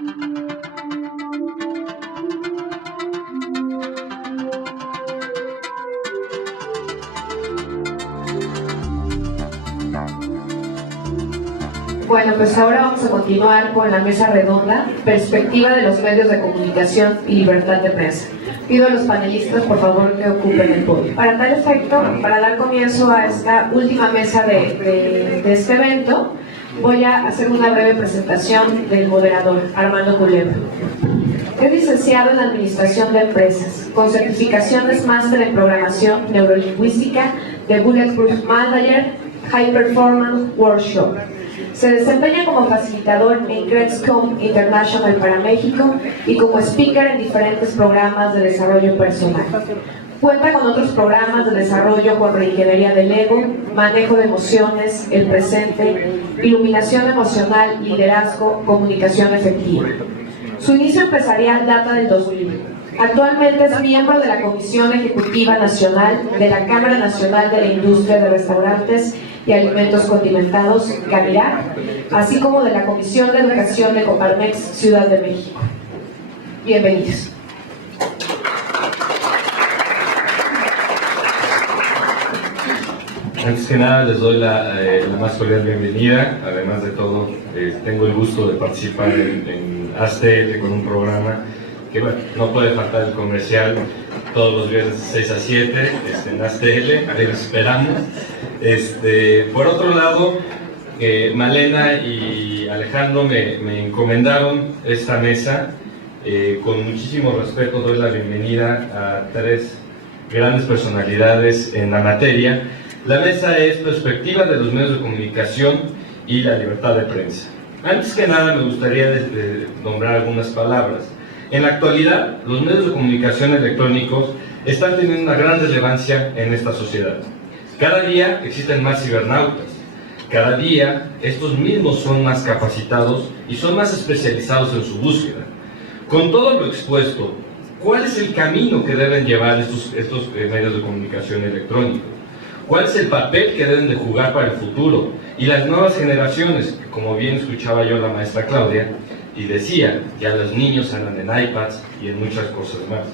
Bueno, pues ahora vamos a continuar con la mesa redonda, perspectiva de los medios de comunicación y libertad de prensa. Pido a los panelistas, por favor, que ocupen el podio. Para tal efecto, para dar comienzo a esta última mesa de este evento, voy a hacer una breve presentación del moderador, Armando Culebro. Es licenciado en Administración de Empresas, con certificaciones máster en Programación Neurolingüística de Bulletproof Manager High Performance Workshop. Se desempeña como facilitador en Creditscom International para México y como speaker en diferentes programas de desarrollo personal. Cuenta con otros programas de desarrollo con reingeniería del ego, manejo de emociones, el presente, iluminación emocional, liderazgo, comunicación efectiva. Su inicio empresarial data del 2000. Actualmente es miembro de la Comisión Ejecutiva Nacional de la Cámara Nacional de la Industria de Restaurantes y Alimentos Condimentados, CANIRAC, así como de la Comisión de Educación de Coparmex, Ciudad de México. Bienvenidos. Antes que nada les doy la más cordial bienvenida. Además de todo, tengo el gusto de participar en ASTL con un programa que, bueno, no puede faltar el comercial todos los viernes de 6 a 7 en ASTL, ahí los esperamos. Por otro lado, Malena y Alejandro me encomendaron esta mesa. Con muchísimo respeto doy la bienvenida a tres grandes personalidades en la materia. La mesa es Perspectiva de los medios de comunicación y la libertad de prensa. Antes que nada me gustaría nombrar algunas palabras. En la actualidad, los medios de comunicación electrónicos están teniendo una gran relevancia en esta sociedad. Cada día existen más cibernautas. Cada día estos mismos son más capacitados y son más especializados en su búsqueda. Con todo lo expuesto, ¿cuál es el camino que deben llevar estos medios de comunicación electrónicos? ¿Cuál es el papel que deben de jugar para el futuro? Y las nuevas generaciones, como bien escuchaba yo a la maestra Claudia, y decía, ya los niños andan en iPads y en muchas cosas más.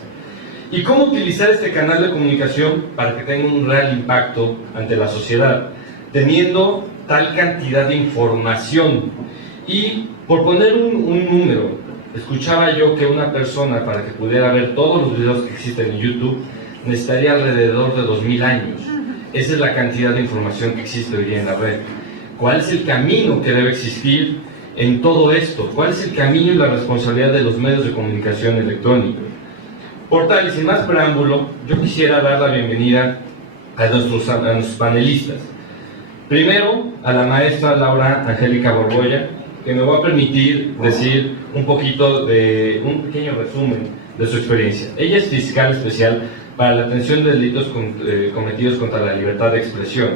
¿Y cómo utilizar este canal de comunicación para que tenga un real impacto ante la sociedad, teniendo tal cantidad de información? Y por poner un número, escuchaba yo que una persona, para que pudiera ver todos los videos que existen en YouTube, necesitaría alrededor de 2000 años. Esa es la cantidad de información que existe hoy día en la red. ¿Cuál es el camino que debe existir en todo esto? ¿Cuál es el camino y la responsabilidad de los medios de comunicación electrónicos? Por tal y sin más preámbulo, yo quisiera dar la bienvenida a nuestros panelistas. Primero, a la maestra Laura Angélica Borbolla, que me va a permitir decir un poquito de un pequeño resumen de su experiencia. Ella es fiscal especial para la atención de delitos cometidos contra la libertad de expresión.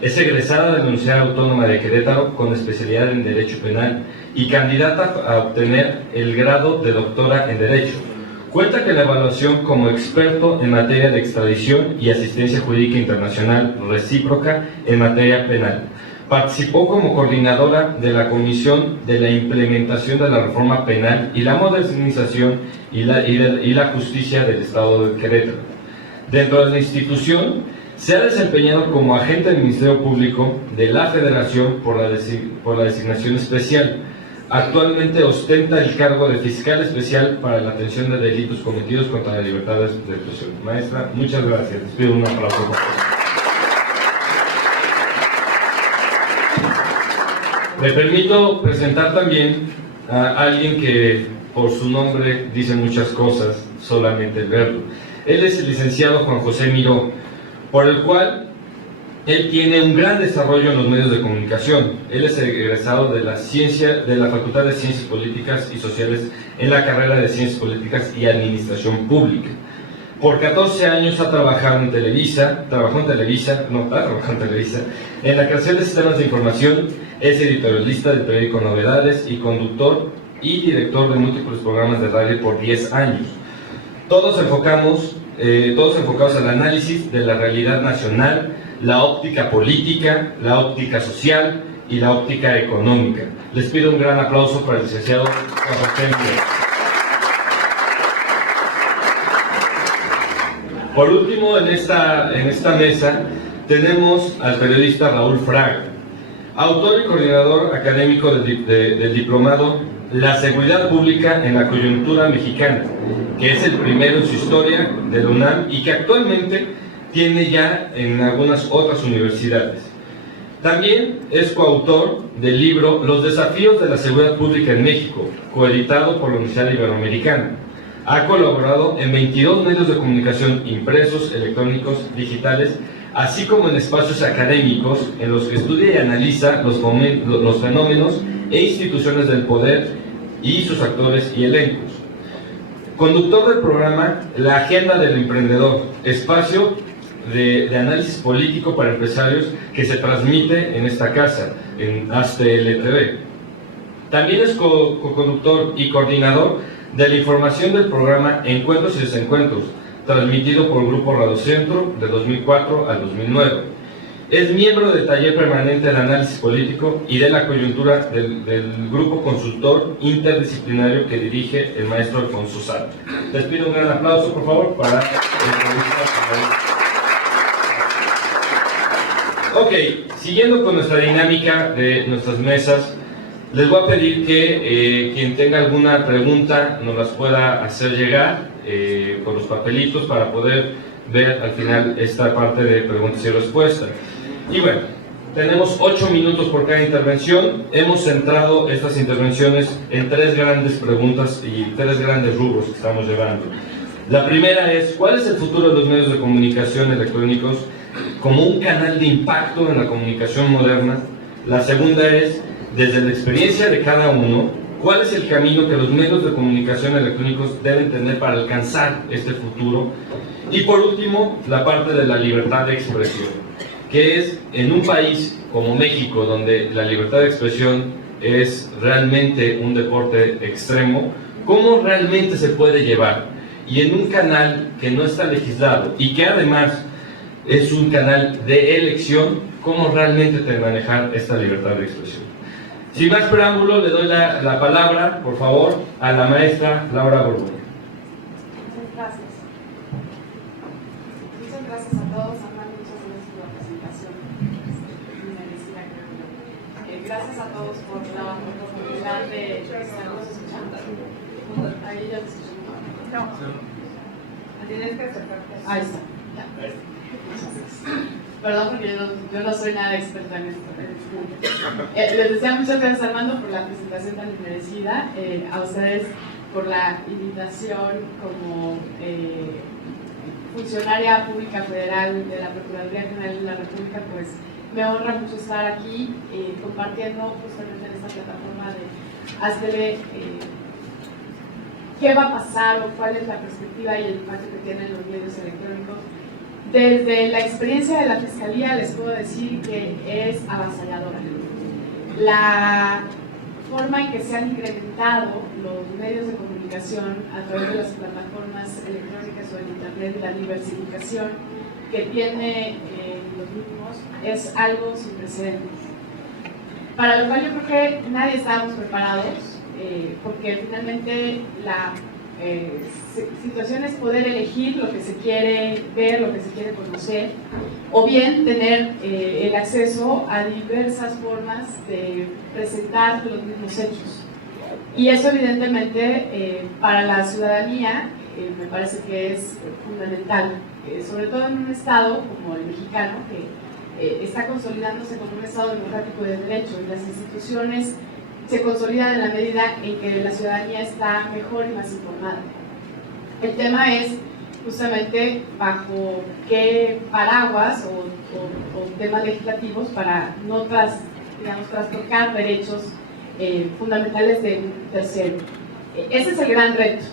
Es egresada de la Universidad Autónoma de Querétaro con especialidad en Derecho Penal y candidata a obtener el grado de doctora en Derecho. Cuenta con la evaluación como experto en materia de extradición y asistencia jurídica internacional recíproca en materia penal. Participó como coordinadora de la Comisión de la Implementación de la Reforma Penal y la Modernización y la Justicia del Estado de Querétaro. Dentro de la institución, se ha desempeñado como agente del Ministerio Público de la Federación por la designación especial. Actualmente ostenta el cargo de fiscal especial para la atención de delitos cometidos contra la libertad de expresión. Maestra, muchas gracias. Les pido un aplauso. Me permito presentar también a alguien que por su nombre dice muchas cosas, solamente el verlo. Él es el licenciado Juan José Miró, por el cual él tiene un gran desarrollo en los medios de comunicación. Él es egresado de la Facultad de Ciencias Políticas y Sociales en la carrera de Ciencias Políticas y Administración Pública. Por 14 años ha trabajado en Televisa, en la creación de sistemas de información, es editorialista del periódico Novedades y conductor y director de múltiples programas de radio por 10 años. Todos enfocados al análisis de la realidad nacional, la óptica política, la óptica social y la óptica económica. Les pido un gran aplauso para el licenciado Juan José Miguel. Por último, en esta mesa tenemos al periodista Raúl Fraga, autor y coordinador académico del diplomado La Seguridad Pública en la Coyuntura Mexicana, que es el primero en su historia de la UNAM y que actualmente tiene ya en algunas otras universidades. También es coautor del libro Los desafíos de la seguridad pública en México, coeditado por la Universidad Iberoamericana. Ha colaborado en 22 medios de comunicación impresos, electrónicos, digitales, así como en espacios académicos en los que estudia y analiza los fenómenos e instituciones del poder y sus actores y elencos. Conductor del programa La Agenda del Emprendedor, espacio de análisis político para empresarios que se transmite en esta casa, en ASTL TV. También es co-conductor y coordinador de la información del programa Encuentros y Desencuentros, transmitido por el Grupo Radio Centro de 2004 al 2009. Es miembro del taller permanente de análisis político y de la coyuntura del grupo consultor interdisciplinario que dirige el maestro Alfonso Sala. Les pido un gran aplauso, por favor, para el periodista. Ok, siguiendo con nuestra dinámica de nuestras mesas, les voy a pedir que quien tenga alguna pregunta nos las pueda hacer llegar con los papelitos para poder ver al final esta parte de preguntas y respuestas. Y bueno, tenemos 8 minutos por cada intervención. Hemos centrado estas intervenciones en 3 grandes preguntas y 3 grandes rubros que estamos llevando. La primera es, ¿cuál es el futuro de los medios de comunicación electrónicos como un canal de impacto en la comunicación moderna? La segunda es, desde la experiencia de cada uno, ¿cuál es el camino que los medios de comunicación electrónicos deben tener para alcanzar este futuro? Y por último, la parte de la libertad de expresión, que es en un país como México, donde la libertad de expresión es realmente un deporte extremo, ¿cómo realmente se puede llevar? Y en un canal que no está legislado y que además es un canal de elección, ¿cómo realmente manejar esta libertad de expresión? Sin más preámbulo, le doy la palabra, por favor, a la maestra Laura Borbolla. Muchas gracias. Muchas gracias a todos. Armando, muchas gracias por la presentación. Muy merecida, creo yo. Gracias a todos por la oportunidad de estarnos escuchando. Ahí ya te escuchamos. No. Tienes que acercarte. Ahí está. Ya. Perdón, porque yo no soy nada experta en esto. Les decía muchas gracias, Armando, por la presentación tan merecida, a ustedes por la invitación como funcionaria pública federal de la Procuraduría General de la República. Pues me honra mucho estar aquí compartiendo justamente en esta plataforma de ASTL qué va a pasar o cuál es la perspectiva y el impacto que tienen los medios electrónicos. Desde la experiencia de la Fiscalía les puedo decir que es avasalladora. La forma en que se han incrementado los medios de comunicación a través de las plataformas electrónicas o del Internet y la diversificación que tiene los mismos es algo sin precedentes. Para lo cual yo creo que nadie estábamos preparados, porque finalmente la situación es poder elegir lo que se quiere ver, lo que se quiere conocer, o bien tener el acceso a diversas formas de presentar los mismos hechos. Y eso evidentemente para la ciudadanía me parece que es fundamental, sobre todo en un estado como el mexicano, que está consolidándose como un estado democrático de derecho, y las instituciones se consolidan en la medida en que la ciudadanía está mejor y más informada. El tema es justamente bajo qué paraguas o temas legislativos para no trastocar derechos fundamentales de un tercero. Ese es el gran reto.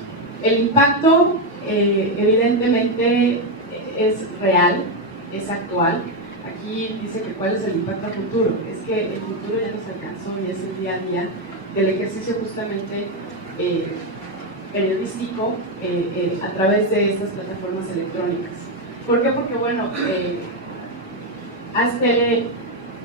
El impacto evidentemente es real, es actual. Aquí dice que cuál es el impacto a futuro. Es que el futuro ya nos alcanzó y es el día a día del ejercicio justamente periodístico a través de estas plataformas electrónicas. ¿Por qué? Porque bueno, ASTL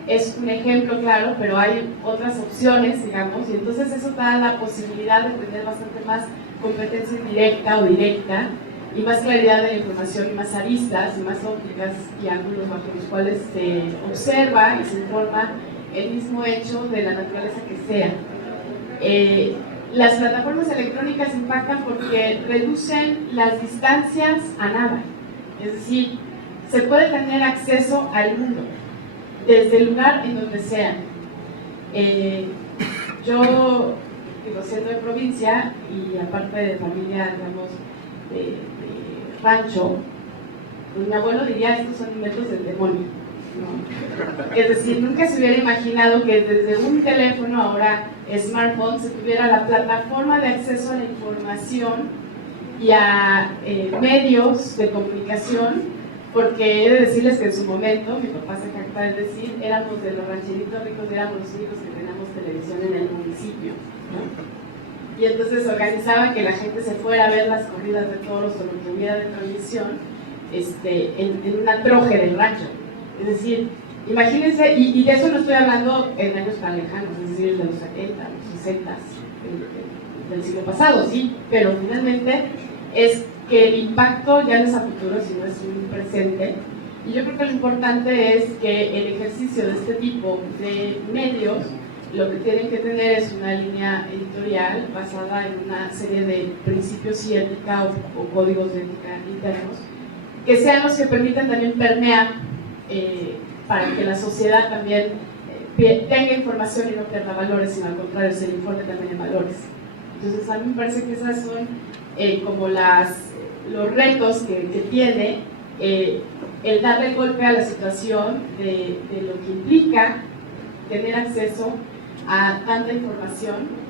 es un ejemplo claro, pero hay otras opciones, digamos, y entonces eso da la posibilidad de tener bastante más competencia indirecta o directa y más claridad de la información y más aristas y más ópticas y ángulos bajo los cuales se observa y se informa el mismo hecho de la naturaleza que sea. Las plataformas electrónicas impactan porque reducen las distancias a nada, es decir, se puede tener acceso al mundo desde el lugar en donde sea. Yo, siendo de provincia y aparte de familia, digamos, de rancho, pues mi abuelo diría, estos son inventos del demonio, ¿no? Es decir, nunca se hubiera imaginado que desde un teléfono, ahora smartphone, se tuviera la plataforma de acceso a la información y a medios de comunicación, porque he de decirles que en su momento, mi papá se jacta de decir, éramos de los rancheritos ricos, éramos los únicos que teníamos televisión en el municipio, ¿no? Y entonces organizaban que la gente se fuera a ver las corridas de toros o lo que hubiera de transmisión en una troje del rancho. Es decir, imagínense, y de eso no estoy hablando en años tan lejanos, es decir, de los 70, los 60 del siglo pasado, sí, pero finalmente es que el impacto ya no es a futuro, sino es un presente. Y yo creo que lo importante es que el ejercicio de este tipo de medios lo que tienen que tener es una línea editorial basada en una serie de principios y ética o códigos de ética internos, que sean los que permitan también permear para que la sociedad también tenga información y no pierda valores, sino al contrario, se le informe también en valores. Entonces a mí me parece que esas son como los retos que tiene el darle golpe a la situación de lo que implica tener acceso a tanta información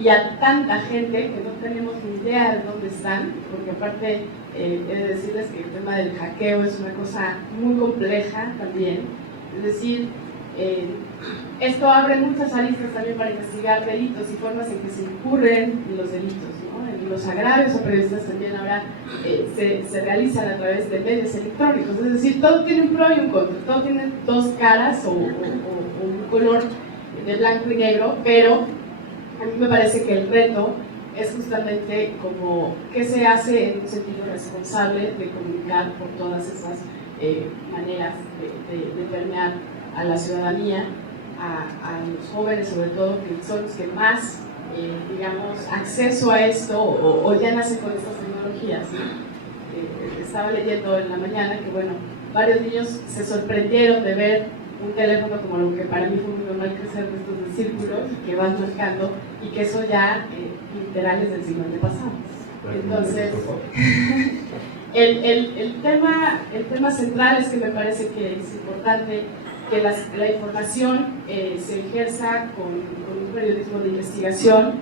y a tanta gente que no tenemos ni idea de dónde están, porque aparte he de decirles que el tema del hackeo es una cosa muy compleja también, es decir, esto abre muchas aristas también para investigar delitos y formas en que se incurren en los delitos, ¿no? En los agravios a periodistas también ahora se realizan a través de medios electrónicos, es decir, todo tiene un pro y un contra, todo tiene dos caras o un color de blanco y negro, pero a mí me parece que el reto es justamente como qué se hace en un sentido responsable de comunicar por todas esas maneras de permear a la ciudadanía, a los jóvenes sobre todo, que son los que más, digamos, acceso a esto o ya nacen con estas tecnologías, ¿no? Estaba leyendo en la mañana que, bueno, varios niños se sorprendieron de ver un teléfono como lo que para mí fue muy normal crecer de estos de círculos que van marcando y que eso ya literal es del siglo antepasado. Entonces, el tema central es que me parece que es importante que la información se ejerza con un periodismo de investigación,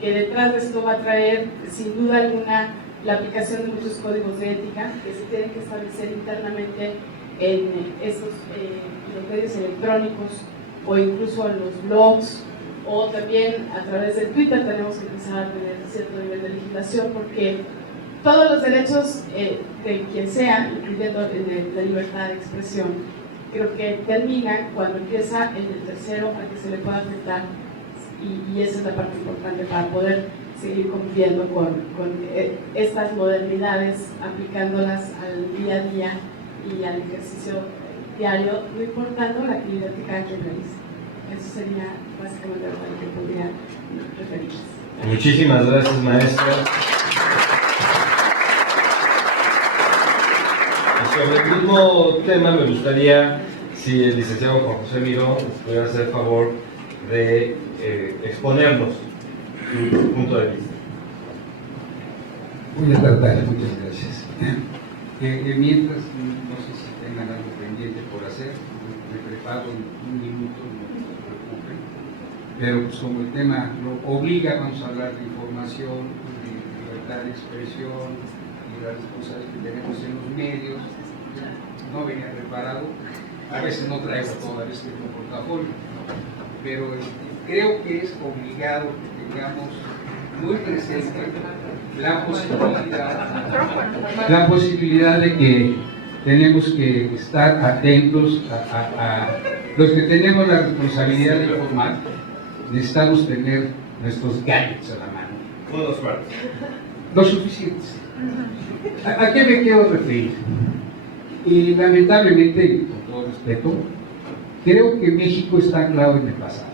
que detrás de esto va a traer sin duda alguna la aplicación de muchos códigos de ética que se tienen que establecer internamente en estos los medios electrónicos o incluso en los blogs, o también a través de Twitter tenemos que empezar a tener cierto nivel de legislación, porque todos los derechos de quien sea, incluyendo la libertad de expresión, creo que terminan cuando empieza el del tercero a que se le pueda afectar, y esa es la parte importante para poder seguir cumpliendo con estas modernidades, aplicándolas al día a día y al ejercicio diario, no importando la actividad que cada quien realice. Eso sería básicamente lo que podría referirles. Muchísimas gracias, maestra. Y sobre el mismo tema me gustaría, si el licenciado Juan José Miró nos pudiera hacer favor de exponernos su punto de vista. Voy a tratar, muchas gracias. Mientras, no sé si tengan algo pendiente por hacer, me preparo en un minuto, no se preocupen. Pero pues, como el tema lo obliga, vamos a hablar de información, de libertad de expresión y las responsabilidades que tenemos en los medios. No venía preparado, a veces no traigo toda vez que tengo portafolio, pero creo que es obligado que tengamos muy presente la posibilidad de que tenemos que estar atentos a los que tenemos la responsabilidad de informar, necesitamos tener nuestros gadgets a la mano. Unos cuantos. Lo suficientes. ¿A qué me quiero referir? Y lamentablemente, con todo respeto, creo que México está anclado en el pasado.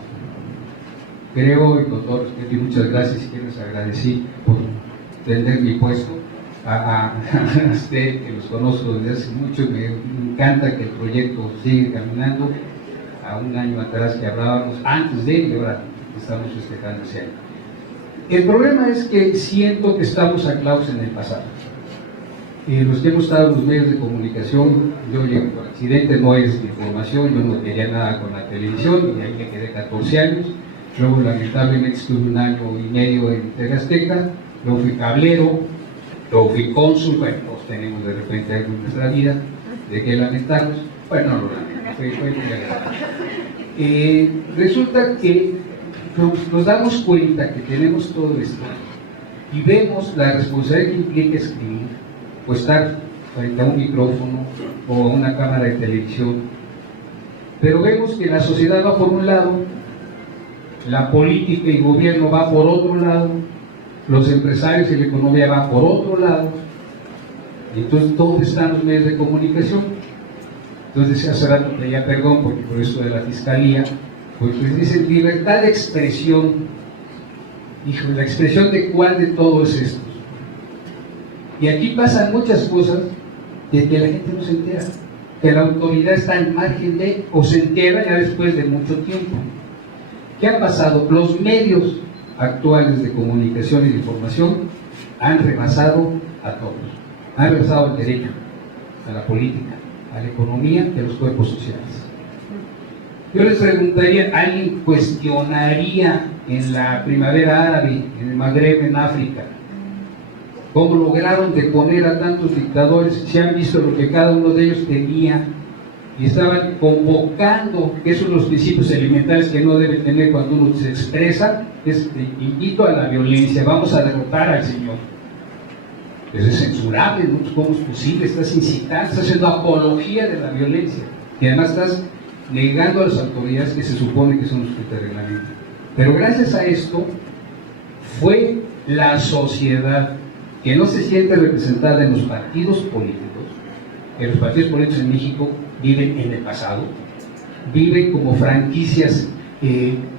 Creo, y con todo respeto, y muchas gracias, que les agradecí por tener mi puesto, a usted, que los conozco desde hace mucho, me encanta que el proyecto siga caminando. A un año atrás que hablábamos, antes de él, y ahora estamos festejando ese año. El problema es que siento que estamos anclados en el pasado. Los que hemos estado en los medios de comunicación, yo llego por accidente, no es información, yo no quería nada con la televisión, y ahí me quedé 14 años. Luego, lamentablemente, estuve un año y medio en TV Azteca, luego fui cablero, luego fui cónsul. Bueno, todos tenemos de repente algo en nuestra vida de que lamentarnos. Bueno, no lo lamento, fue muy agradable. Resulta que nos damos cuenta que tenemos todo esto y vemos la responsabilidad que implica escribir o estar frente a un micrófono o a una cámara de televisión, pero vemos que la sociedad va por un lado, la política y el gobierno va por otro lado, los empresarios y la economía van por otro lado. Y entonces, ¿dónde están los medios de comunicación? Entonces, hace rato pedía perdón porque por esto de la fiscalía, pues dicen libertad de expresión. Hijo, ¿la expresión de cuál de todos estos? Y aquí pasan muchas cosas de que la gente no se entera, que la autoridad está al margen de, o se entera ya después de mucho tiempo. ¿Qué ha pasado? Los medios actuales de comunicación y de información han rebasado a todos. Han rebasado al derecho, a la política, a la economía y a los cuerpos sociales. Yo les preguntaría, ¿alguien cuestionaría en la primavera árabe, en el Magreb, en África, cómo lograron deponer a tantos dictadores? Se han visto lo que cada uno de ellos tenía y estaban convocando, que son los principios elementales que no debe tener cuando uno se expresa, es invito a la violencia, vamos a derrotar al Señor. Eso es censurable, ¿no? ¿Cómo es posible? Estás incitando, estás haciendo apología de la violencia y además estás negando a las autoridades que se supone que son los que te reglamentan. Pero gracias a esto fue la sociedad que no se siente representada en los partidos políticos, que los partidos políticos en México viven en el pasado, viven como franquicias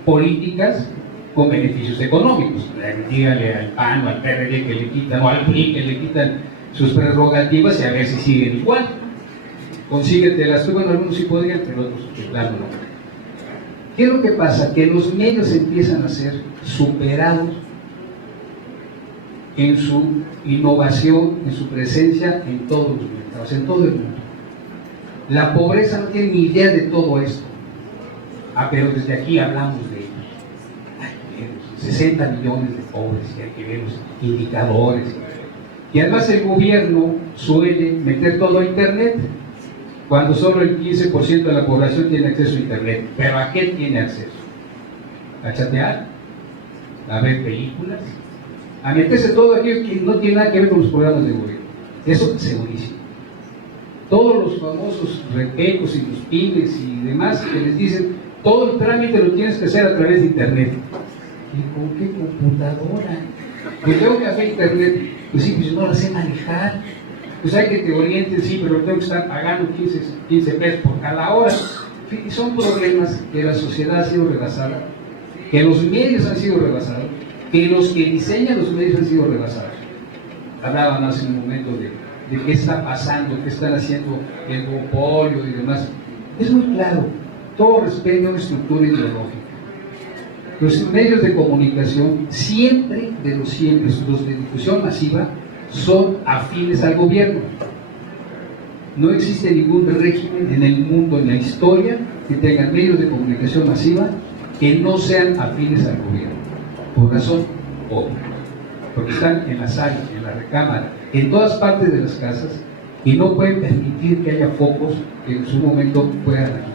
políticas con beneficios económicos. Dígale al PAN o al PRD que le quitan, o al PRI que le quitan sus prerrogativas y a ver si siguen igual. Consíguetelas tú, bueno, algunos sí podrían, pero otros, claro, no. ¿Qué es lo que pasa? Que los medios empiezan a ser superados en su innovación, en su presencia en todos los mercados, en todo el mundo. La pobreza no tiene ni idea de todo esto. Pero desde aquí hablamos de ellos. 60 millones de pobres, que hay que ver los indicadores. Y además el gobierno suele meter todo a Internet, cuando solo el 15% de la población tiene acceso a Internet. ¿Pero a qué tiene acceso? ¿A chatear? ¿A ver películas? A meterse todo aquello que no tiene nada que ver con los programas de gobierno. Eso es segurísimo. Todos los famosos repecos y los pymes y demás que les dicen, todo el trámite lo tienes que hacer a través de Internet. ¿Y con qué computadora? Pues tengo que hacer Internet. Pues sí, pues yo no la sé manejar. Pues hay que te orienten, sí, pero tengo que estar pagando 15 pesos por cada hora. Y son problemas que la sociedad ha sido rebasada, que los medios han sido rebasados, que los que diseñan los medios han sido rebasados. Hablaban hace un momento de qué está pasando, qué están haciendo el monopolio y demás. Es muy claro, todo respeto a una estructura ideológica. Los medios de comunicación, siempre, los de difusión masiva, son afines al gobierno. No existe ningún régimen en el mundo, en la historia, que tenga medios de comunicación masiva que no sean afines al gobierno, por razón obvia, porque están en la sala, en la recámara, en todas partes de las casas, y no pueden permitir que haya focos que en su momento puedan agitar.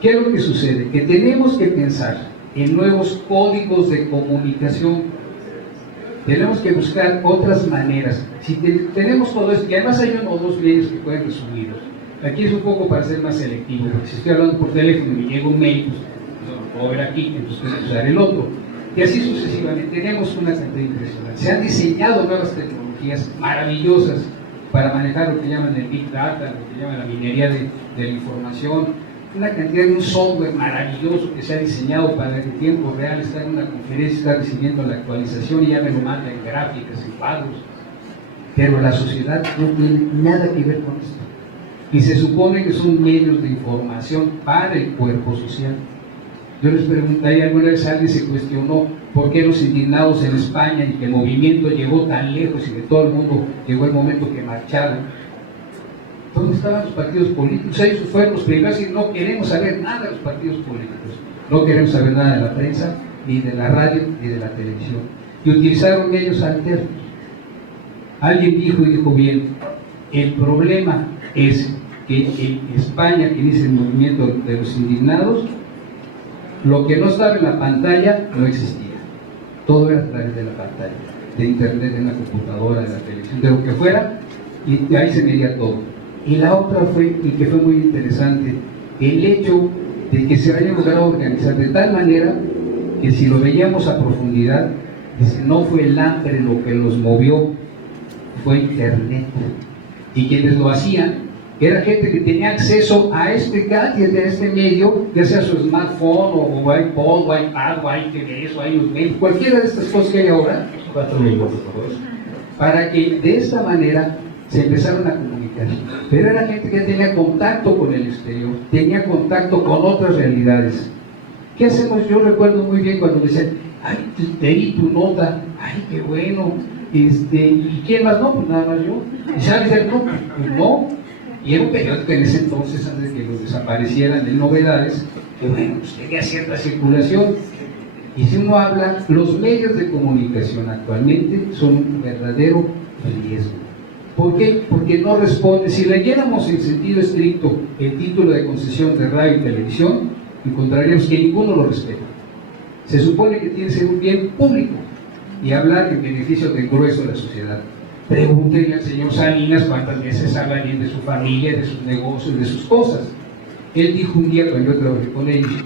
¿Qué es lo que sucede? Que tenemos que pensar en nuevos códigos de comunicación. Tenemos que buscar otras maneras. Si tenemos todo esto, y además hay uno o dos medios que pueden resumirlos, Aquí es un poco para ser más selectivo, porque si estoy hablando por teléfono y me llega un mail, pues no lo puedo ver aquí, entonces tengo que usar el otro. Y así sucesivamente. Tenemos una cantidad impresionante. Se han diseñado nuevas tecnologías maravillosas para manejar lo que llaman el Big Data, lo que llaman la minería de la información, una cantidad de un software maravilloso que se ha diseñado para en tiempo real estar en una conferencia, estar recibiendo la actualización y ya me lo manda en gráficas, en cuadros. Pero la sociedad no tiene nada que ver con esto. Y se supone que son medios de información para el cuerpo social. Yo les preguntaría, ¿alguna vez alguien se cuestionó por qué los indignados en España y que el movimiento llegó tan lejos y que todo el mundo llegó el momento que marcharon? ¿Dónde estaban los partidos políticos? Ellos fueron los primeros y no queremos saber nada de los partidos políticos. No queremos saber nada de la prensa, ni de la radio, ni de la televisión. Y utilizaron medios alternos. Alguien dijo y dijo bien, el problema es que en España, que dice el movimiento de los indignados, lo que no estaba en la pantalla no existía. Todo era a través de la pantalla, de internet, de una computadora, de la televisión, de lo que fuera, y ahí se medía todo. Y la otra fue, y que fue muy interesante, el hecho de que se haya logrado organizar de tal manera que si lo veíamos a profundidad, dice, no fue el hambre lo que los movió, fue internet. Y quienes lo hacían era gente que tenía acceso a este gadget, a este medio, ya sea su smartphone, o iPod, o iPad, o iTV, o iMail, cualquiera de estas cosas que hay ahora. 4 minutos, por favor. Para que de esta manera se empezaron a comunicar. Pero era gente que tenía contacto con el exterior, tenía contacto con otras realidades. ¿Qué hacemos? Yo recuerdo muy bien cuando me decían, ay, te di tu nota, ay, qué bueno, ¿y quién más? No, pues nada más yo. ¿Y sabes? No, pues no. Y era un periódico en ese entonces, antes de que los desaparecieran de Novedades, que bueno, pues tenía cierta circulación. Y si uno habla, los medios de comunicación actualmente son un verdadero riesgo. ¿Por qué? Porque no responde. Si leyéramos en sentido estricto el título de concesión de radio y televisión, encontraríamos que ninguno lo respeta. Se supone que tiene que ser un bien público y hablar en beneficio del grueso de la sociedad. Pregúntenle al señor Salinas cuántas veces habla bien de su familia, de sus negocios, de sus cosas. Él dijo un día cuando yo trabajé con ellos,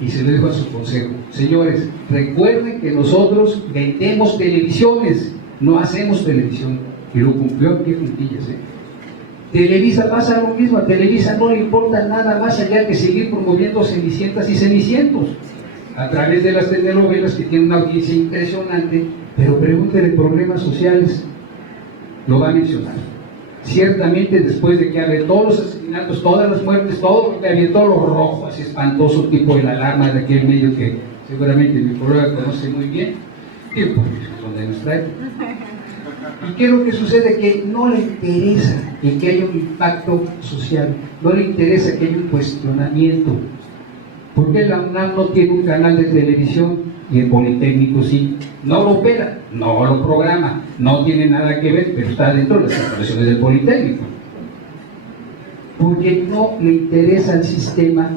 y se lo dijo a su consejo: señores, recuerden que nosotros vendemos televisiones, no hacemos televisión. Y lo cumplió, qué juntillas, ¿eh? Televisa pasa lo mismo, a Televisa no le importa nada más allá que seguir promoviendo Cenicientas y Cenicientos a través de las telenovelas que tienen una audiencia impresionante. Pero pregúntenle problemas sociales, lo va a mencionar. Ciertamente, después de que hable de todos los asesinatos, todas las muertes, todo lo que había, todo lo rojo, así espantoso, tipo de la alarma de aquel medio que seguramente mi colega conoce muy bien, tiempo donde nos trae. ¿Y qué es lo que sucede? Que no le interesa el que haya un impacto social, no le interesa que haya un cuestionamiento. ¿Por qué la UNAM no tiene un canal de televisión y el Politécnico sí? No lo opera, no lo programa, no tiene nada que ver, pero está dentro de las instalaciones del Politécnico. Porque no le interesa al sistema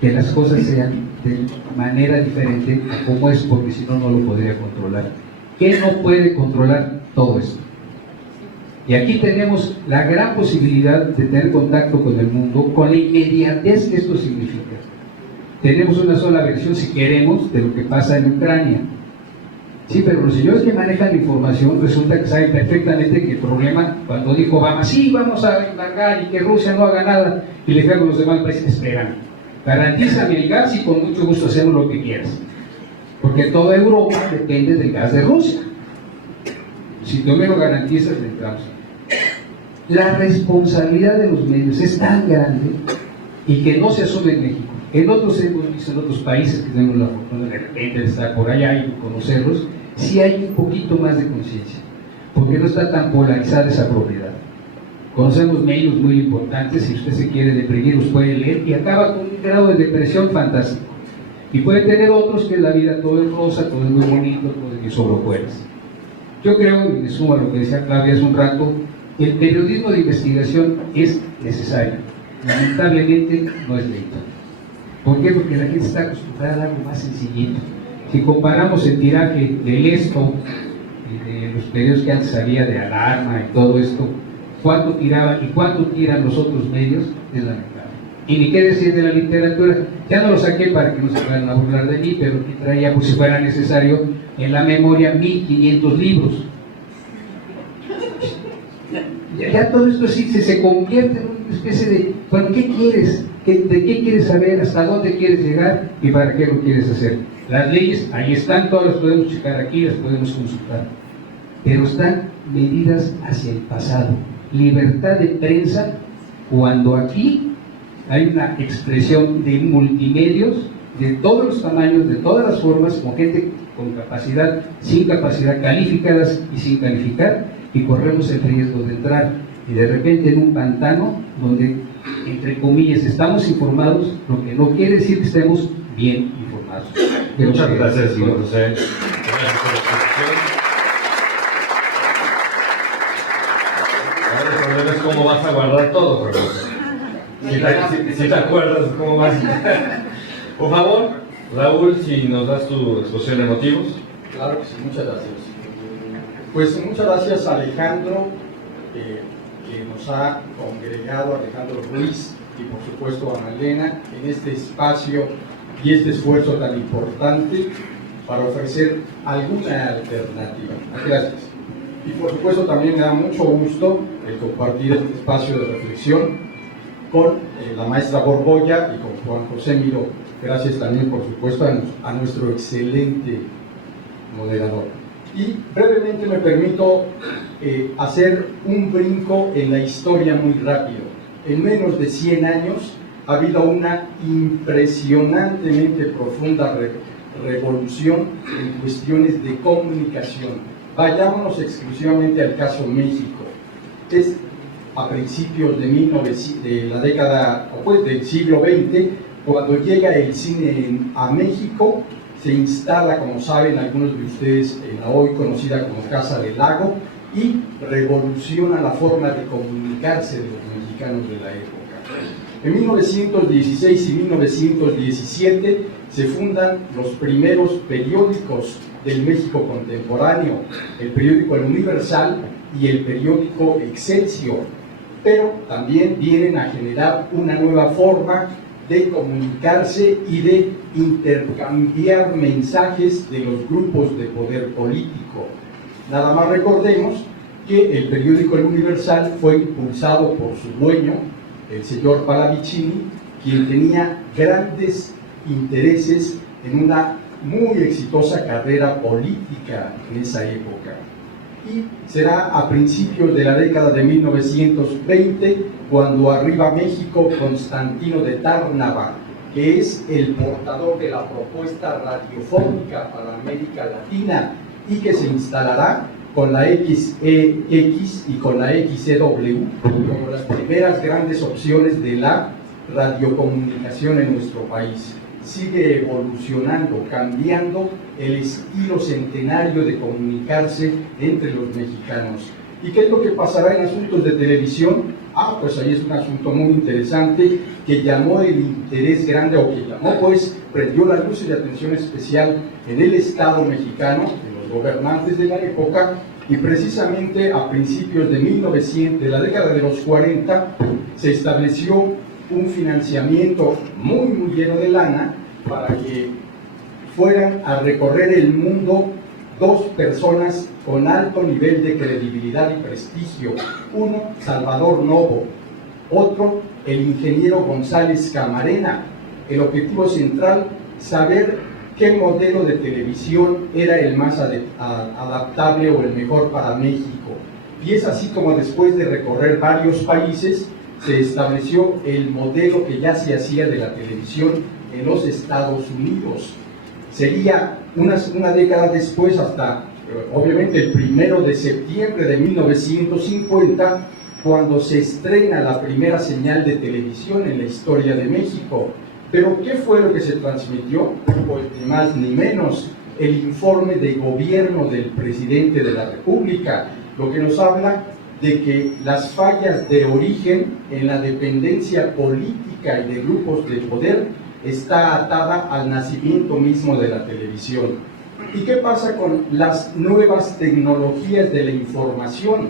que las cosas sean de manera diferente a como es, porque si no, no lo podría controlar. ¿Qué no puede controlar todo esto? Y aquí tenemos la gran posibilidad de tener contacto con el mundo, con la inmediatez que esto significa. Tenemos una sola versión, si queremos, de lo que pasa en Ucrania. Sí, pero los señores que manejan la información resulta que saben perfectamente que el problema, cuando dijo Obama, sí, vamos a embargar y que Rusia no haga nada, y le dijeron a los demás países, esperan, garantízame el gas y con mucho gusto hacemos lo que quieras. Porque toda Europa depende del gas de Rusia. Si tú me lo garantizas, le entramos. La responsabilidad de los medios es tan grande y que no se asume en México. En otros hemos visto, en otros países que tenemos la fortuna de repente de estar por allá y conocerlos, sí hay un poquito más de conciencia, porque no está tan polarizada esa propiedad. Conocemos medios muy importantes, si usted se quiere deprimir, los puede leer y acaba con un grado de depresión fantástico. Y puede tener otros que en la vida todo es rosa, todo es muy bonito, todo es sobre hojuelas. Yo creo, y me sumo a lo que decía Claudia hace un rato, el periodismo de investigación es necesario. Lamentablemente no es leído. ¿Por qué? Porque la gente está acostumbrada a algo más sencillito. Si comparamos el tiraje del Esto y de los periódicos que antes había de Alarma y todo esto, cuánto tiraban y cuánto tiran los otros medios, es lamentable. Y ni qué decir de la literatura, ya no lo saqué para que no se vayan a burlar de mí, pero aquí traía, por si fuera necesario, en la memoria 1500 libros. Ya todo esto sí se convierte en una especie de, bueno, ¿qué quieres? ¿De qué quieres saber? ¿Hasta dónde quieres llegar? ¿Y para qué lo quieres hacer? Las leyes, ahí están, todas las podemos checar aquí, las podemos consultar, pero están medidas hacia el pasado. Libertad de prensa, cuando aquí hay una expresión de multimedios de todos los tamaños, de todas las formas, con gente con capacidad, sin capacidad, calificadas y sin calificar, y corremos el riesgo de entrar y de repente en un pantano donde, entre comillas, estamos informados, lo que no quiere decir que estemos bien informados. Muchas gracias, don José. Gracias por la exposición. Ahora el problema es cómo vas a guardar todo, Jorge. Si te acuerdas cómo vas. Por favor, Raúl, si nos das tu exposición de motivos. Claro que sí, muchas gracias. Pues muchas gracias a Alejandro, que nos ha congregado, Alejandro Ruiz, y por supuesto a Ana Elena, en este espacio y este esfuerzo tan importante para ofrecer alguna alternativa. Gracias. Y por supuesto también me da mucho gusto el compartir este espacio de reflexión con la maestra Borbolla y con Juan José Miró. Gracias también, por supuesto, a nuestro excelente moderador. Y brevemente me permito hacer un brinco en la historia muy rápido. En menos de 100 años ha habido una impresionantemente profunda revolución en cuestiones de comunicación. Vayámonos exclusivamente al caso México. Es a principios de la década, pues, del siglo XX, cuando llega el cine a México. Se instala, como saben algunos de ustedes, en la hoy conocida como Casa del Lago, y revoluciona la forma de comunicarse de los mexicanos de la época. En 1916 y 1917 se fundan los primeros periódicos del México contemporáneo, el periódico El Universal y el periódico Excelsior, pero también vienen a generar una nueva forma de comunicarse y de intercambiar mensajes de los grupos de poder político. Nada más recordemos que el periódico El Universal fue impulsado por su dueño, el señor Pallavicini, quien tenía grandes intereses en una muy exitosa carrera política en esa época. Y será a principios de la década de 1920 cuando arriba a México Constantino de Tárnava, que es el portador de la propuesta radiofónica para América Latina y que se instalará con la XEX y con la XEW como las primeras grandes opciones de la radiocomunicación en nuestro país. Sigue evolucionando, cambiando el estilo centenario de comunicarse entre los mexicanos. ¿Y qué es lo que pasará en asuntos de televisión? Pues ahí es un asunto muy interesante que llamó el interés grande, o que llamó, pues, prendió las luces de atención especial en el Estado mexicano, en los gobernantes de la época, y precisamente a principios de de la década de los 40, se estableció un financiamiento muy lleno de lana para que fueran a recorrer el mundo dos personas con alto nivel de credibilidad y prestigio. Uno, Salvador Novo; otro, el ingeniero González Camarena. El objetivo central, saber qué modelo de televisión era el más adaptable o el mejor para México. Y es así como, después de recorrer varios países, se estableció el modelo que ya se hacía de la televisión en los Estados Unidos. Sería una década después, hasta obviamente el 1 de septiembre de 1950, cuando se estrena la primera señal de televisión en la historia de México. Pero ¿qué fue lo que se transmitió? Pues ni más ni menos el informe de gobierno del presidente de la República, lo que nos habla de que las fallas de origen en la dependencia política y de grupos de poder está atada al nacimiento mismo de la televisión. ¿Y qué pasa con las nuevas tecnologías de la información?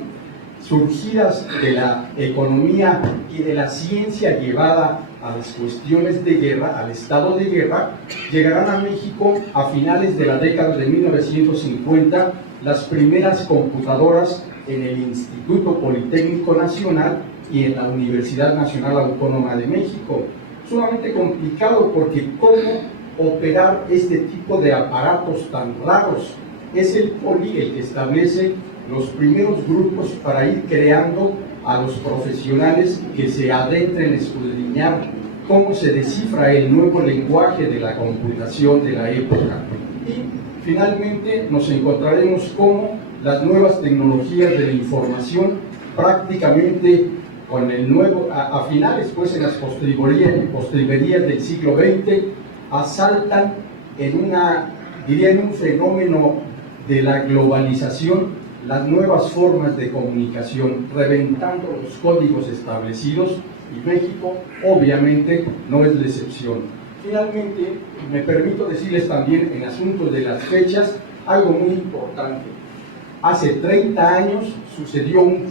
surgidas de la economía y de la ciencia llevada a las cuestiones de guerra, al estado de guerra, llegarán a México a finales de la década de 1950 las primeras computadoras en el Instituto Politécnico Nacional y en la Universidad Nacional Autónoma de México. Sumamente complicado porque cómo operar este tipo de aparatos tan raros. Es el POLI el que establece los primeros grupos para ir creando a los profesionales que se adentren a escudriñar cómo se descifra el nuevo lenguaje de la computación de la época. Y finalmente nos encontraremos cómo las nuevas tecnologías de la información prácticamente con el nuevo, a finales pues en las postrimerías del siglo XX asaltan en un fenómeno de la globalización las nuevas formas de comunicación, reventando los códigos establecidos, y México obviamente no es la excepción. Finalmente, me permito decirles también en asuntos de las fechas algo muy importante. Hace 30 años sucedió un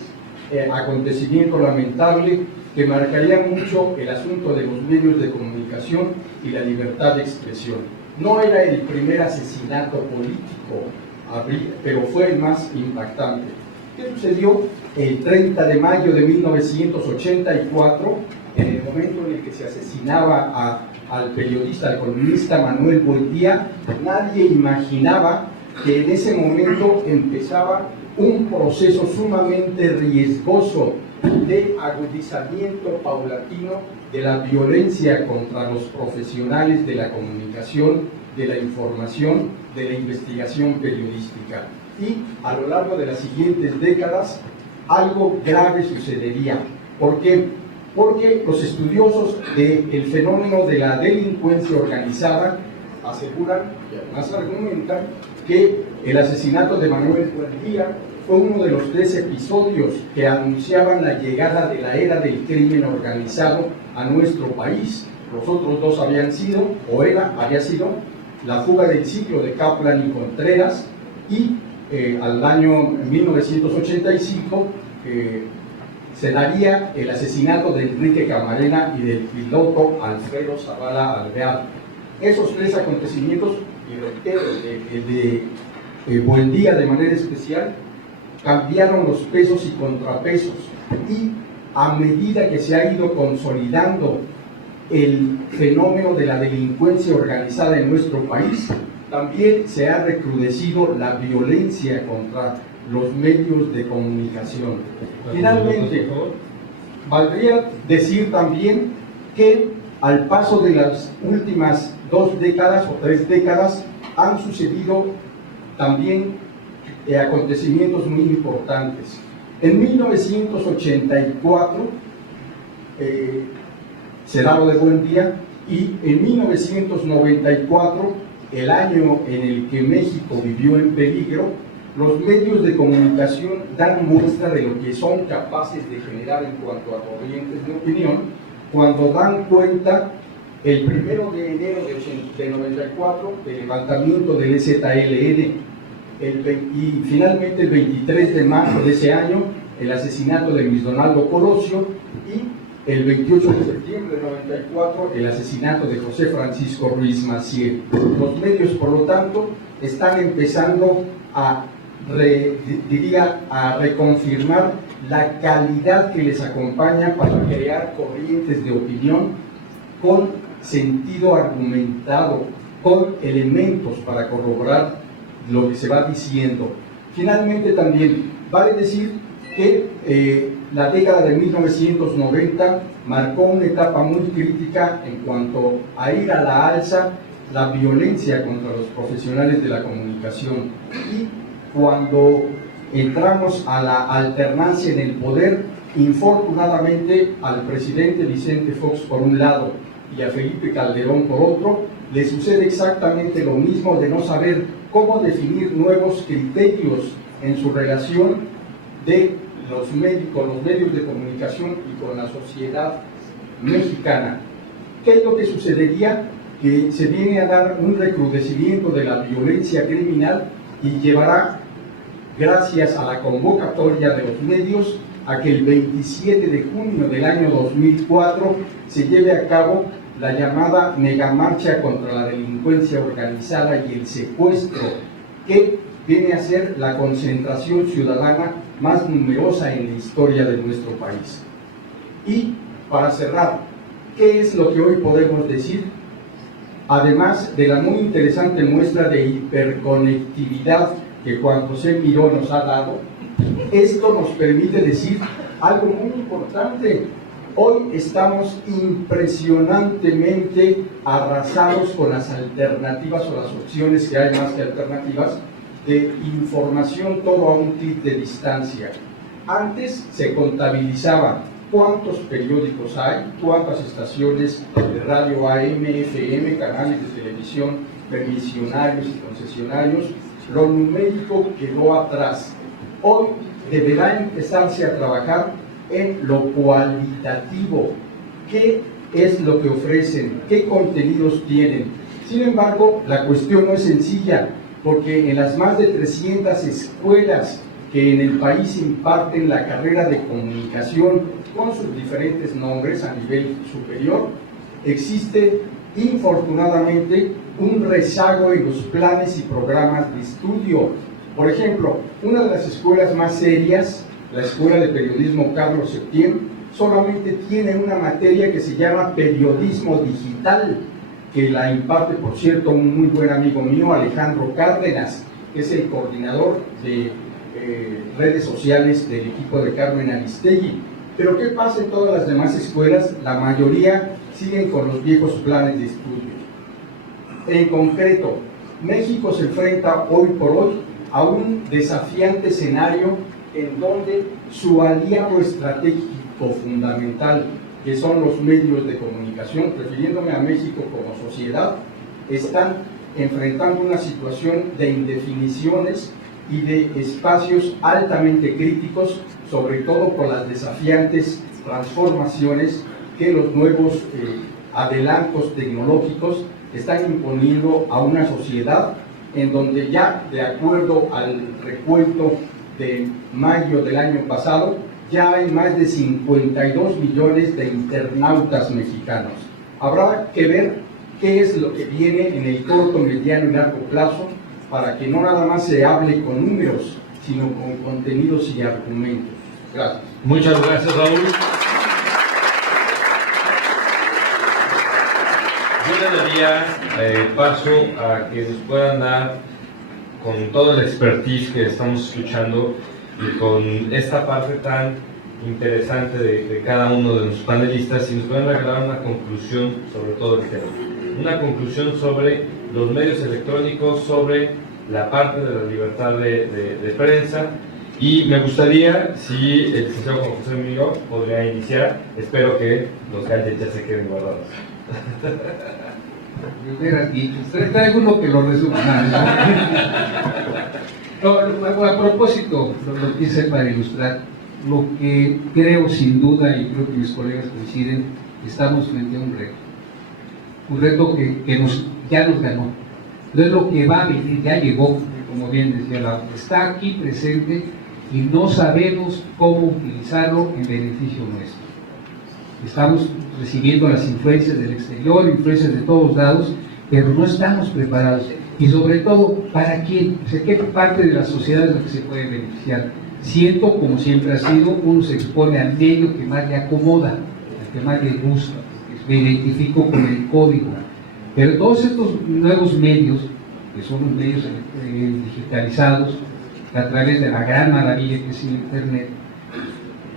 acontecimiento lamentable que marcaría mucho el asunto de los medios de comunicación y la libertad de expresión. No era el primer asesinato político, pero fue el más impactante. ¿Qué sucedió? El 30 de mayo de 1984, en el momento en el que se asesinaba al periodista, al columnista Manuel Buendía, nadie imaginaba que en ese momento empezaba un proceso sumamente riesgoso de agudizamiento paulatino de la violencia contra los profesionales de la comunicación, de la información, de la investigación periodística. Y a lo largo de las siguientes décadas, algo grave sucedería. ¿Por qué? Porque los estudiosos del fenómeno de la delincuencia organizada aseguran y además argumentan que el asesinato de Manuel Buendía fue uno de los 3 episodios que anunciaban la llegada de la era del crimen organizado a nuestro país. Los otros 2 había sido la fuga del siglo de Kaplan y Contreras, y al año 1985 se daría el asesinato de Enrique Camarena y del piloto Alfredo Zavala Alvear. Esos 3 acontecimientos, y reitero, el de Buendía de manera especial, cambiaron los pesos y contrapesos, y a medida que se ha ido consolidando el fenómeno de la delincuencia organizada en nuestro país, también se ha recrudecido la violencia contra los medios de comunicación. Finalmente, valdría decir también que al paso de las últimas 2 décadas o 3 décadas han sucedido también acontecimientos muy importantes. En 1984 se da lo de Buendía, y en 1994, el año en el que México vivió en peligro, los medios de comunicación dan muestra de lo que son capaces de generar en cuanto a corrientes de opinión, cuando dan cuenta el 1 de enero de 94 del levantamiento del EZLN, y finalmente el 23 de marzo de ese año el asesinato de Luis Donaldo Colosio, y el 28 de septiembre de 94 el asesinato de José Francisco Ruiz Massieu. Los medios, por lo tanto, están empezando a reconfirmar la calidad que les acompaña para crear corrientes de opinión con sentido argumentado, con elementos para corroborar lo que se va diciendo. Finalmente, también vale decir que la década de 1990 marcó una etapa muy crítica en cuanto a ir a la alza la violencia contra los profesionales de la comunicación, y cuando entramos a la alternancia en el poder, infortunadamente al presidente Vicente Fox por un lado y a Felipe Calderón por otro, le sucede exactamente lo mismo, de no saber cómo definir nuevos criterios en su relación con los medios de comunicación y con la sociedad mexicana. ¿Qué es lo que sucedería? Que se viene a dar un recrudecimiento de la violencia criminal y llevará gracias a la convocatoria de los medios, a que el 27 de junio del año 2004 se lleve a cabo la llamada megamarcha contra la delincuencia organizada y el secuestro, que viene a ser la concentración ciudadana más numerosa en la historia de nuestro país. Y para cerrar, ¿qué es lo que hoy podemos decir? Además de la muy interesante muestra de hiperconectividad que Juan José Miró nos ha dado, esto nos permite decir algo muy importante. Hoy estamos impresionantemente arrasados con las alternativas o las opciones que hay más que alternativas de información, todo a un clic de distancia. Antes se contabilizaba cuántos periódicos hay, cuántas estaciones de radio AM, FM, canales de televisión, permisionarios y concesionarios. Lo numérico quedó atrás. Hoy deberá empezarse a trabajar en lo cualitativo. ¿Qué es lo que ofrecen? ¿Qué contenidos tienen? Sin embargo, la cuestión no es sencilla, porque en las más de 300 escuelas que en el país imparten la carrera de comunicación con sus diferentes nombres a nivel superior, existe infortunadamente un rezago en los planes y programas de estudio. Por ejemplo, una de las escuelas más serias, la Escuela de Periodismo Carlos Septién, solamente tiene una materia que se llama Periodismo Digital, que la imparte, por cierto, un muy buen amigo mío, Alejandro Cárdenas, que es el coordinador de redes sociales del equipo de Carmen Aristegui. Pero ¿qué pasa en todas las demás escuelas? La mayoría siguen con los viejos planes de estudio. En concreto, México se enfrenta hoy por hoy a un desafiante escenario en donde su aliado estratégico fundamental, que son los medios de comunicación, refiriéndome a México como sociedad, están enfrentando una situación de indefiniciones y de espacios altamente críticos, sobre todo por las desafiantes transformaciones que los nuevos adelantos tecnológicos están imponiendo a una sociedad en donde ya, de acuerdo al recuento de mayo del año pasado, ya hay más de 52 millones de internautas mexicanos. Habrá que ver qué es lo que viene en el corto, mediano y largo plazo, para que no nada más se hable con números, sino con contenidos y argumentos. Gracias. Muchas gracias, Raúl. Yo le daría paso a que nos puedan dar, con toda la expertise que estamos escuchando y con esta parte tan interesante de cada uno de los panelistas, si nos pueden regalar una conclusión sobre todo el tema. Una conclusión sobre los medios electrónicos, sobre la parte de la libertad de prensa. Y me gustaría, si el licenciado Juan José Miró podría iniciar. Espero que los gadgets ya se queden guardados. Me hubieras dicho, traigo uno que lo resuma. No, a propósito, lo que hice para ilustrar, lo que creo sin duda, y creo que mis colegas coinciden, estamos frente a un reto que ya nos ganó. No es lo que va a venir, ya llegó, como bien decía Laura, está aquí presente y no sabemos cómo utilizarlo en beneficio nuestro. Estamos recibiendo las influencias del exterior, influencias de todos lados, pero no estamos preparados. Y sobre todo, ¿para quién? O sea, ¿qué parte de la sociedad es la que se puede beneficiar? Siento, como siempre ha sido, uno se expone al medio que más le acomoda, al que más le gusta, me identifico con el código. Pero todos estos nuevos medios, que son los medios digitalizados, a través de la gran maravilla que es el Internet,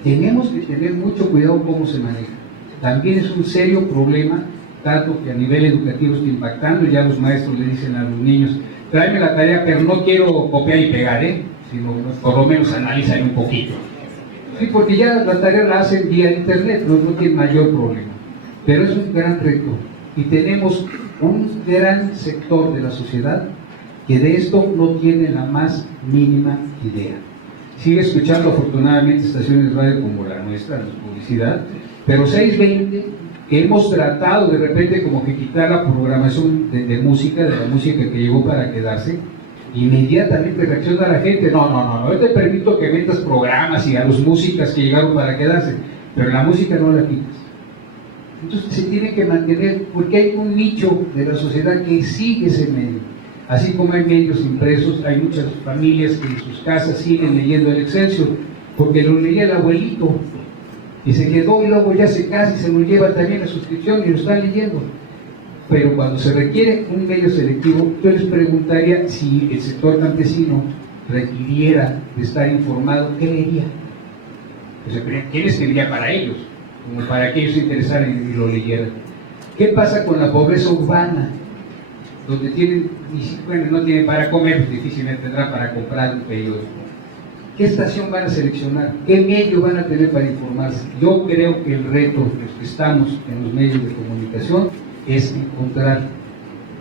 tenemos que tener mucho cuidado cómo se maneja. También es un serio problema, tanto que a nivel educativo está impactando. Ya los maestros le dicen a los niños, tráeme la tarea, pero no quiero copiar y pegar, sino por lo menos analizar un poquito. Sí, porque ya la tarea la hacen vía Internet, no tiene mayor problema. Pero es un gran reto y tenemos un gran sector de la sociedad que de esto no tiene la más mínima idea. Sigue escuchando afortunadamente estaciones de radio como la nuestra, la publicidad, pero 620, que hemos tratado de repente como que quitar la programación de música, de la música que llegó para quedarse, Inmediatamente reacciona la gente, no, yo te permito que vendas programas y a los músicas que llegaron para quedarse, pero la música no la quitas. Entonces se tiene que mantener, porque hay un nicho de la sociedad que sigue ese medio. Así como hay medios impresos, hay muchas familias que en sus casas siguen leyendo el Excelsior, porque lo leía el abuelito, y se quedó y luego ya se casa y se lo lleva también a suscripción y lo están leyendo. Pero cuando se requiere un medio selectivo, yo les preguntaría si el sector campesino requiriera de estar informado, ¿qué leería? O sea, ¿quién escribiría para ellos? Como para que ellos se interesaran y lo leyeran. ¿Qué pasa con la pobreza urbana? Donde tienen, bueno, no tienen para comer, pues difícilmente tendrán para comprar un periódico. ¿Qué estación van a seleccionar? ¿Qué medio van a tener para informarse? Yo creo que el reto de los que estamos en los medios de comunicación es encontrar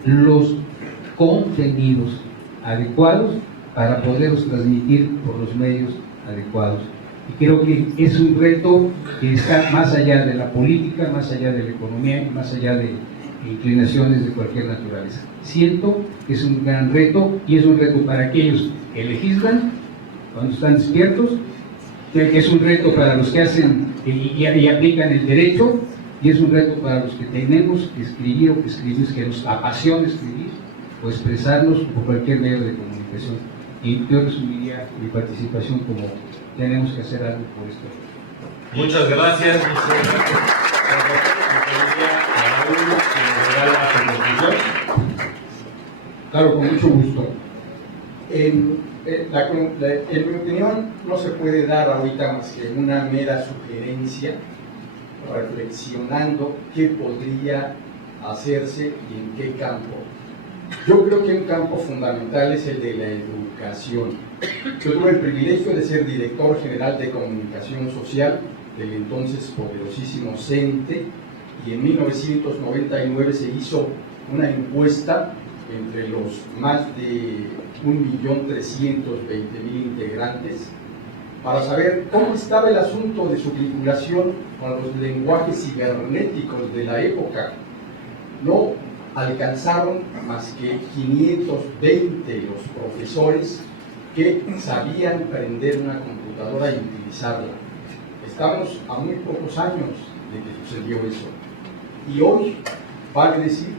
los contenidos adecuados para poderlos transmitir por los medios adecuados. Y creo que es un reto que está más allá de la política, más allá de la economía y más allá de inclinaciones de cualquier naturaleza. Siento que es un gran reto y es un reto para aquellos que legislan cuando están despiertos, que es un reto para los que hacen y aplican el derecho, y es un reto para los que tenemos que escribir o que escribir, que nos apasiona escribir o expresarnos por cualquier medio de comunicación. Y yo resumiría mi participación como tenemos que hacer algo por esto. Muchas gracias. Claro, con mucho gusto. En mi opinión, no se puede dar ahorita más que una mera sugerencia, reflexionando qué podría hacerse y en qué campo. Yo creo que un campo fundamental es el de la educación. Yo tuve el privilegio de ser director general de comunicación social del entonces poderosísimo CENTE, y en 1999 se hizo una encuesta entre los más de 1.320.000 integrantes para saber cómo estaba el asunto de su vinculación con los lenguajes cibernéticos de la época. No alcanzaron más que 520 los profesores que sabían prender una computadora y utilizarla. Estamos a muy pocos años de que sucedió eso. Y hoy, vale decir,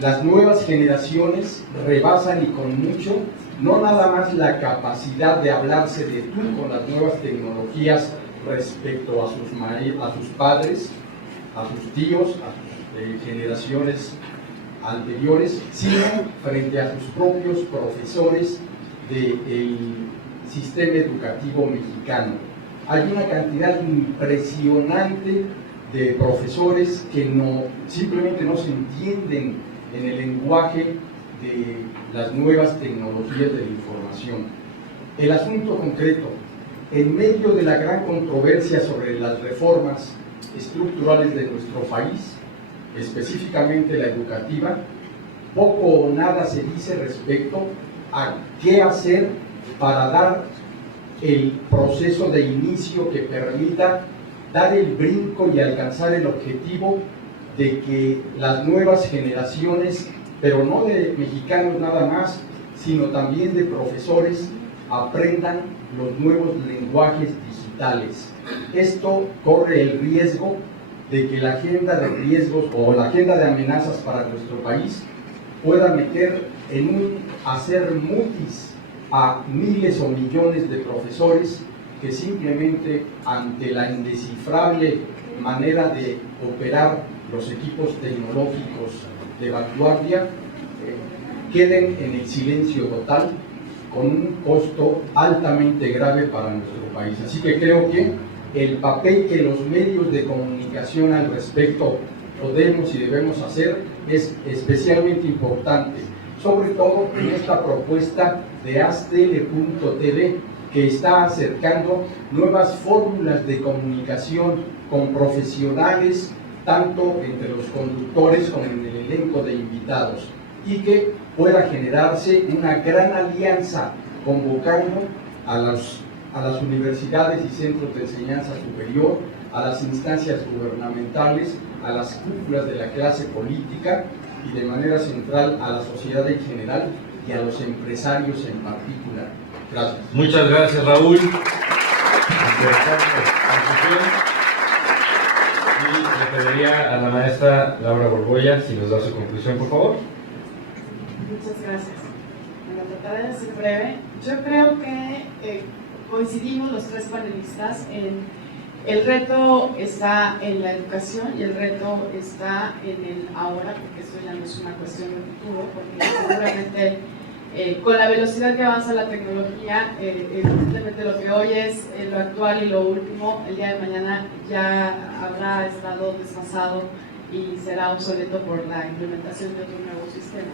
las nuevas generaciones rebasan y con mucho, no nada más la capacidad de hablarse de tú con las nuevas tecnologías respecto a sus padres, a sus tíos, a sus generaciones anteriores, sino frente a sus propios profesores del sistema educativo mexicano. Hay una cantidad impresionante de profesores que simplemente no se entienden en el lenguaje de las nuevas tecnologías de la información. El asunto concreto, en medio de la gran controversia sobre las reformas estructurales de nuestro país, específicamente la educativa, poco o nada se dice respecto a qué hacer para dar el proceso de inicio que permita dar el brinco y alcanzar el objetivo de que las nuevas generaciones, pero no de mexicanos nada más, sino también de profesores, aprendan los nuevos lenguajes digitales. Esto corre el riesgo de que la agenda de riesgos o la agenda de amenazas para nuestro país pueda meter en un hacer mutis a miles o millones de profesores que simplemente ante la indescifrable manera de operar los equipos tecnológicos de vanguardia queden en el silencio total con un costo altamente grave para nuestro país. Así que creo que el papel que los medios de comunicación al respecto podemos y debemos hacer es especialmente importante, sobre todo en esta propuesta de Astl.tv, que está acercando nuevas fórmulas de comunicación con profesionales, tanto entre los conductores como en el elenco de invitados, y que pueda generarse una gran alianza convocando a las universidades y centros de enseñanza superior, a las instancias gubernamentales, a las cúpulas de la clase política y de manera central a la sociedad en general, y a los empresarios en particular. Gracias. Muchas gracias, Raúl. Interesante discusión. Y le pediría a la maestra Laura Borbolla si nos da su conclusión, por favor. Muchas gracias. Bueno, trataré de ser breve. Yo creo que coincidimos los tres panelistas en el reto está en la educación y el reto está en el ahora, porque esto ya no es una cuestión de futuro, porque seguramente con la velocidad que avanza la tecnología, evidentemente lo que hoy es lo actual y lo último, el día de mañana ya habrá estado desfasado y será obsoleto por la implementación de otro nuevo sistema.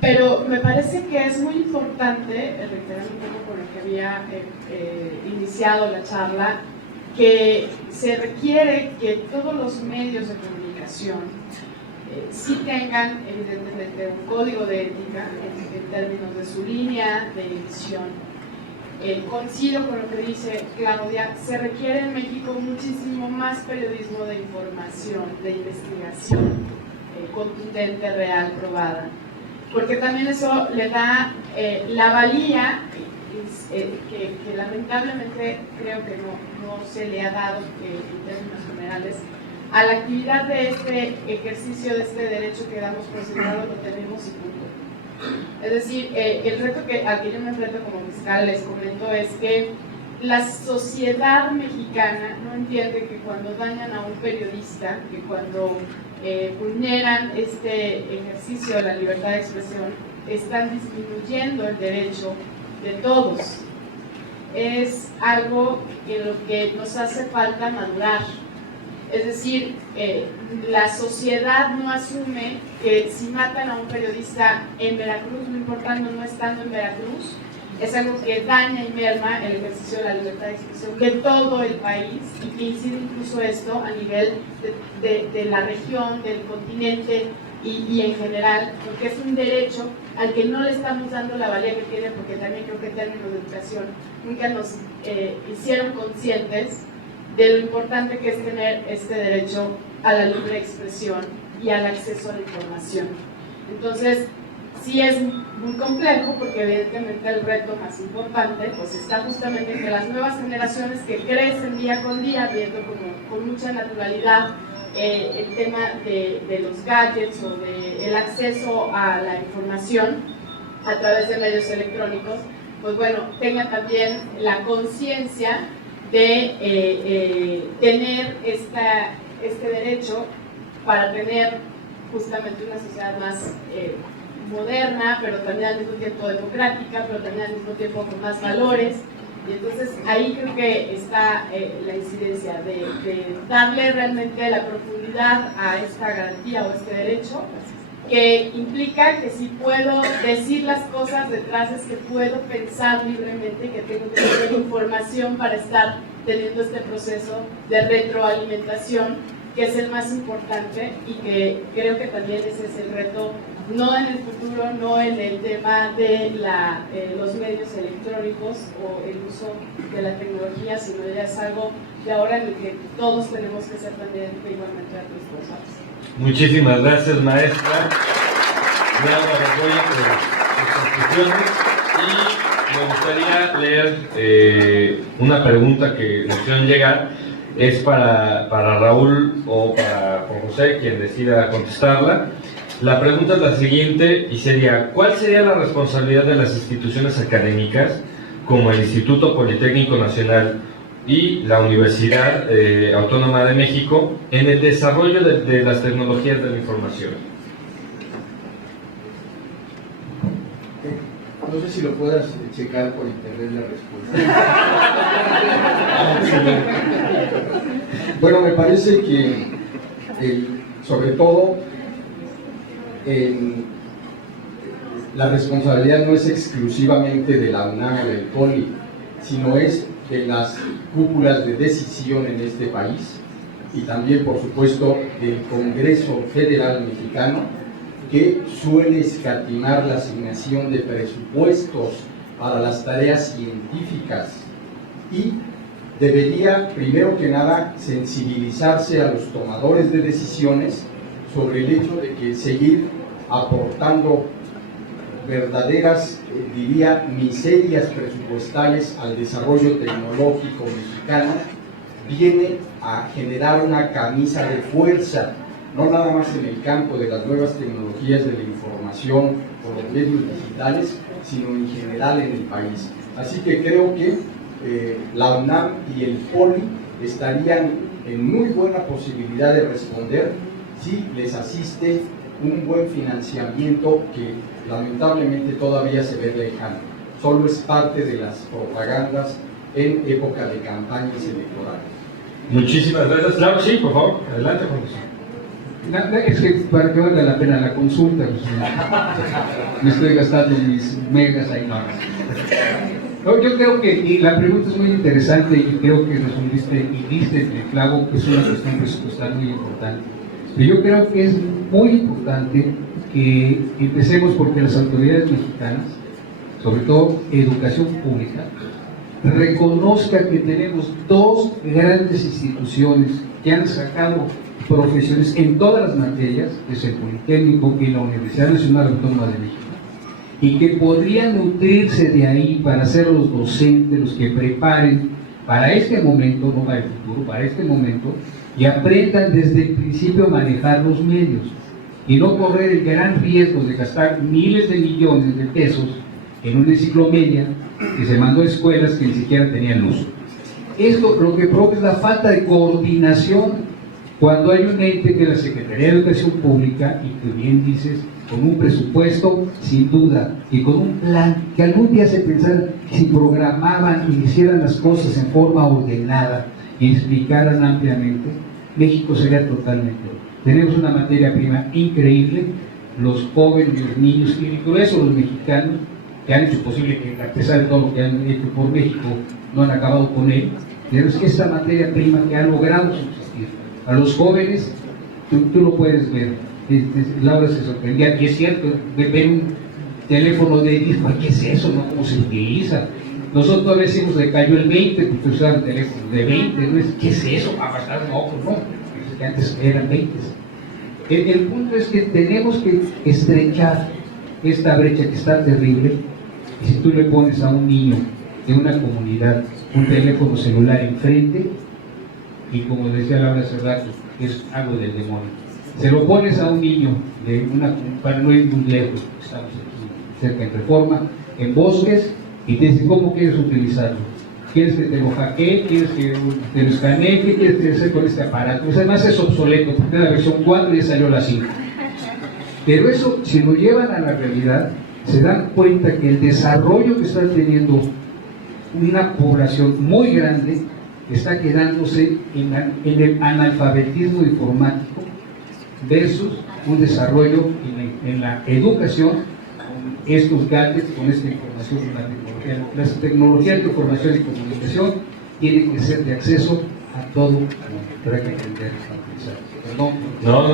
Pero me parece que es muy importante, reiterando un poco con lo que había iniciado la charla, que se requiere que todos los medios de comunicación sí tengan evidentemente un código de ética en términos de su línea de emisión. Coincido con lo que dice Claudia, se requiere en México muchísimo más periodismo de información, de investigación contundente, real, probada, porque también eso le da la valía que lamentablemente creo que no se le ha dado en términos generales a la actividad de este ejercicio, de este derecho que damos por sentado, lo tenemos y punto. Es decir, el reto al que yo me enfrento como fiscal, les comento, es que la sociedad mexicana no entiende que cuando dañan a un periodista, que cuando vulneran este ejercicio de la libertad de expresión, están disminuyendo el derecho de todos. Es algo en lo que nos hace falta madurar. Es decir, la sociedad no asume que si matan a un periodista en Veracruz, no importando no estando en Veracruz, es algo que daña y merma el ejercicio de la libertad de expresión de todo el país, y que incide incluso esto a nivel de la región, del continente y en general, porque es un derecho al que no le estamos dando la valía que tiene, porque también creo que en términos de educación nunca nos hicieron conscientes de lo importante que es tener este derecho a la libre expresión y al acceso a la información. Entonces, sí es muy complejo, porque evidentemente el reto más importante pues está justamente en que las nuevas generaciones que crecen día con día, viendo con mucha naturalidad el tema de los gadgets o del acceso a la información a través de medios electrónicos, pues bueno, tengan también la conciencia de tener este derecho para tener justamente una sociedad más moderna, pero también al mismo tiempo democrática, pero también al mismo tiempo con más valores. Y entonces ahí creo que está la incidencia de darle realmente la profundidad a esta garantía o este derecho, que implica que si puedo decir las cosas detrás, es que puedo pensar libremente, que tengo que tener información para estar teniendo este proceso de retroalimentación, que es el más importante, y que creo que también ese es el reto, no en el futuro, no en el tema de los medios electrónicos o el uso de la tecnología, sino ya es algo de ahora en el que todos tenemos que ser también igualmente responsables. Muchísimas gracias, maestra Laura Borbolla, por sus conclusiones. Y me gustaría leer una pregunta que nos hicieron llegar. Es para Raúl o para Juan José, quien decida contestarla. La pregunta es la siguiente y sería: ¿cuál sería la responsabilidad de las instituciones académicas como el Instituto Politécnico Nacional y la Universidad Autónoma de México en el desarrollo de las tecnologías de la información? No sé si lo puedas checar por internet la respuesta. Bueno, me parece que sobre todo la responsabilidad no es exclusivamente de la UNAM o del POLI, sino es de las cúpulas de decisión en este país, y también, por supuesto, del Congreso Federal Mexicano, que suele escatimar la asignación de presupuestos para las tareas científicas, y debería, primero que nada, sensibilizarse a los tomadores de decisiones sobre el hecho de que seguir aportando verdaderas, diría, miserias presupuestales al desarrollo tecnológico mexicano, viene a generar una camisa de fuerza, no nada más en el campo de las nuevas tecnologías de la información o los medios digitales, sino en general en el país. Así que creo que la UNAM y el POLI estarían en muy buena posibilidad de responder si les asiste un buen financiamiento que lamentablemente todavía se ve lejano. Solo es parte de las propagandas en época de campañas electorales. Muchísimas gracias. Claro, sí, por favor, adelante, profesor. Es que para que valga la pena la consulta, pues, me estoy gastando mis megas ahí. No, yo creo que y la pregunta es muy interesante y creo que respondiste y diste en el clavo, que es una cuestión presupuestal muy importante. Pero yo creo que es muy importante que empecemos porque las autoridades mexicanas, sobre todo educación pública, reconozca que tenemos dos grandes instituciones que han sacado profesiones en todas las materias, que es el Politécnico y la Universidad Nacional Autónoma de México, y que podrían nutrirse de ahí para ser los docentes, los que preparen para este momento, no para el futuro, para este momento, y aprendan desde el principio a manejar los medios y no correr el gran riesgo de gastar miles de millones de pesos en una enciclopedia que se mandó a escuelas que ni siquiera tenían luz. Esto lo que provoca es la falta de coordinación cuando hay un ente que es la Secretaría de Educación Pública y que bien dices, con un presupuesto sin duda y con un plan que algún día se pensara si programaban y hicieran las cosas en forma ordenada y explicaran ampliamente, México sería totalmente otro. Tenemos una materia prima increíble, los jóvenes, los niños y por eso los mexicanos que han hecho posible que a pesar de todo lo que han hecho por México no han acabado con él, pero es que esta materia prima que ha logrado subsistir a los jóvenes, tú lo puedes ver. Laura se sorprendía, y es cierto, ver un teléfono de disco, ¿qué es eso? ¿No? ¿Cómo se utiliza? Nosotros todavía decimos le cayó el 20, porque usaban teléfonos de 20, ¿no? ¿Qué es eso? ¿Va a pasar? No, pues no, es que antes eran 20. El punto es que tenemos que estrechar esta brecha que está terrible, y si tú le pones a un niño de una comunidad un teléfono celular enfrente, y como decía Laura hace rato, es algo del demonio. Se lo pones a un niño de para no ir muy lejos, estamos aquí cerca en Reforma, en Bosques, y te dicen, ¿cómo quieres utilizarlo? ¿Quieres que te lo hackee? ¿Quieres que te lo escanee? ¿Qué quieres hacer con este aparato? Pues además es obsoleto, porque la versión 4 ya salió la 5. Pero eso, si lo llevan a la realidad, se dan cuenta que el desarrollo que está teniendo una población muy grande está quedándose en el analfabetismo informático versus un desarrollo en la educación con estos gadgets, con esta información, con la tecnología. Las tecnologías de información y comunicación tienen que ser de acceso a todo el mundo, pero hay que aprender a utilizar. Perdón.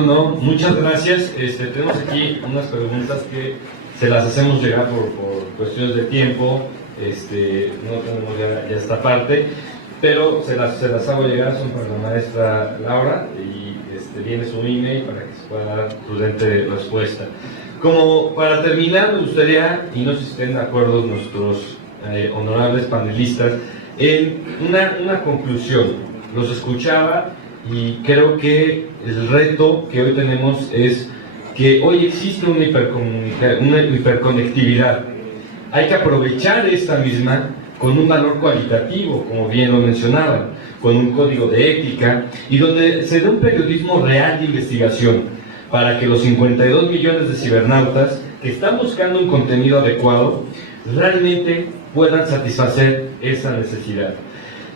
No, muchas gracias. Tenemos aquí unas preguntas que se las hacemos llegar por cuestiones de tiempo, no tenemos ya esta parte, pero se las hago llegar, son para la maestra Laura, y viene su email para que se pueda dar prudente respuesta. Como para terminar, me gustaría, y no sé si estén de acuerdo nuestros honorables panelistas, en una conclusión. Los escuchaba y creo que el reto que hoy tenemos es que hoy existe una hiperconectividad. Hay que aprovechar esta misma con un valor cualitativo, como bien lo mencionaban, con un código de ética y donde se dé un periodismo real de investigación para que los 52 millones de cibernautas que están buscando un contenido adecuado realmente puedan satisfacer esa necesidad.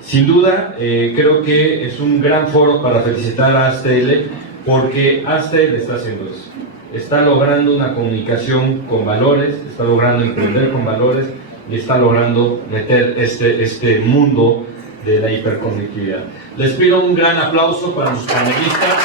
Sin duda, creo que es un gran foro para felicitar a ASTL, porque ASTL está haciendo eso. Está logrando una comunicación con valores, está logrando emprender con valores y está logrando meter este mundo de la hiperconectividad. Les pido un gran aplauso para los panelistas.